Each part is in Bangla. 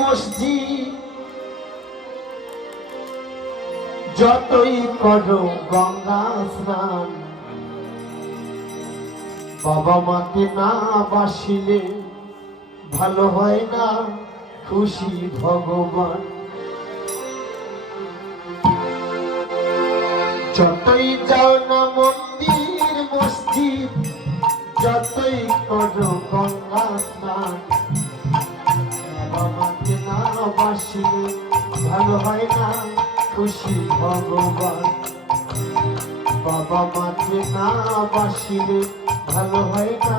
মসজিদ যতই করো গঙ্গা স্নান, বাবা মাকে না বাসিলে ভালো হয় না খুশি ভগবান। যতই যাও না মন্দির মসজিদ, যতই করো গঙ্গা স্নান, বাবা মাকে না বাসিলে ভালো হয় না খুশি ভগবান। বাবা মাকে না বাসিলে ভালো হয় না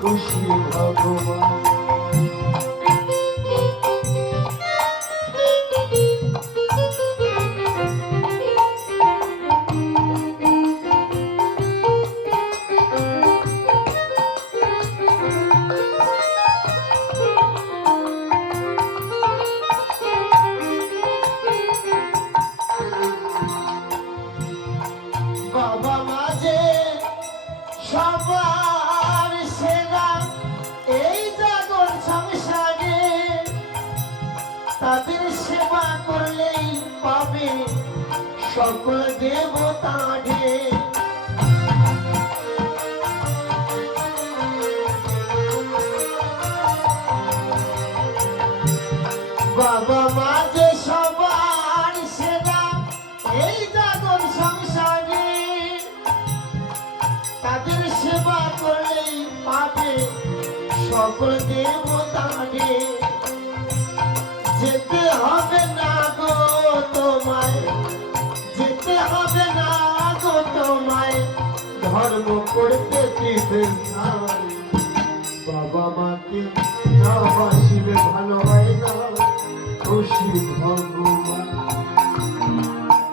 খুশি ভগবান। বাবা মাঝে সবার সেরা এই জগৎ সংসারে, তাদের সেবা করলেই পাবে সকল দেবতারে। বাবা মাঝে সবার সেরা এই জগৎ সংসারে, তাদের সেবা করলেই পাবে সকল দেবতারে। যেতে হবে না গো তোমায়, যেতে হবে না গো তোমায় ধর্ম করতে দিবেন নাই। বাবা মাকে না বাসিলে ভালো হয় না খুশি ভগবান।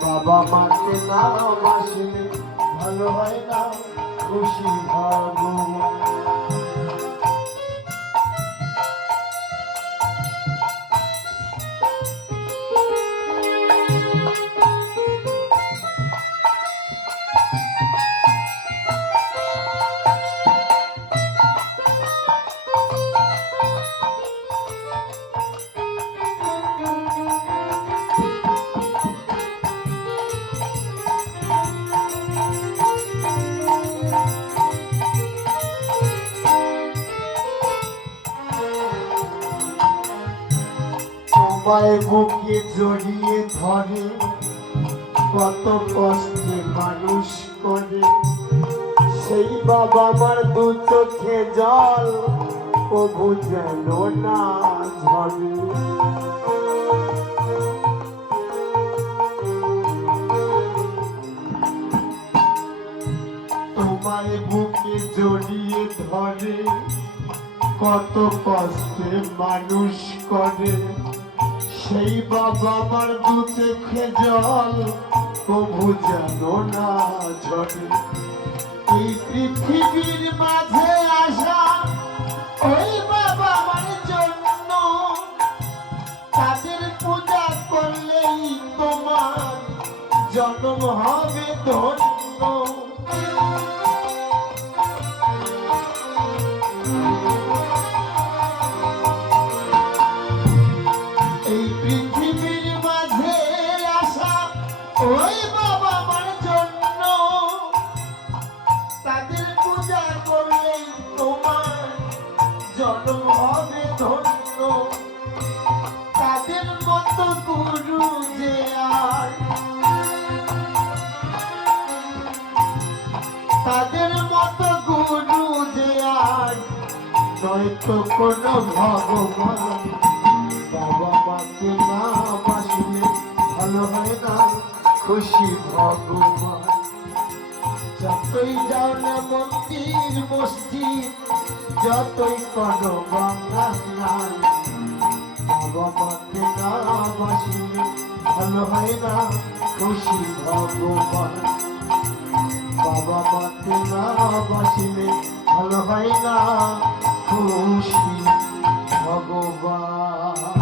বাবা মাকে না বাসিলে ভালো হয় না খুশি ভগবান। তোমায় বুকে জড়িয়ে ধরে কত কষ্টে মানুষ করে, সেই বাবা আমার দু চোখে জল কবু যেন না ঝরে। তোমায় বুকে জড়িয়ে ধরে কত কষ্টে মানুষ করে, সেই বাবা আমার দু চোখে জল কবু যেন না ঝরে। এই পৃথিবীর মাঝে আসা ওই বাবা আমার জন্য, তাদের পূজা করলেই তোমার জন্ম হবে ধন্য। এই পৃথিবীর মাঝে আসা ওই বাবা আমার জন্য, তাদের পূজা করলেই তোমার জন্ম হবে ধন্য। তাদের মতো গুরু যে আর, তাদের মতো গুরু যে আর নয়তো কোনো ভগবান। বাবা মাকে না বাসিলে ভালো হয় না খুশি ভগবান। যতই যাও না মন্দির মসজিদ, যতই করো গঙ্গা স্নান, বাবা মাকে না বাসিলে ভালো হয় না খুশি ভগবান। বাবা মাকে না বাসিলে ভালো হয় না খুশি ভগবান।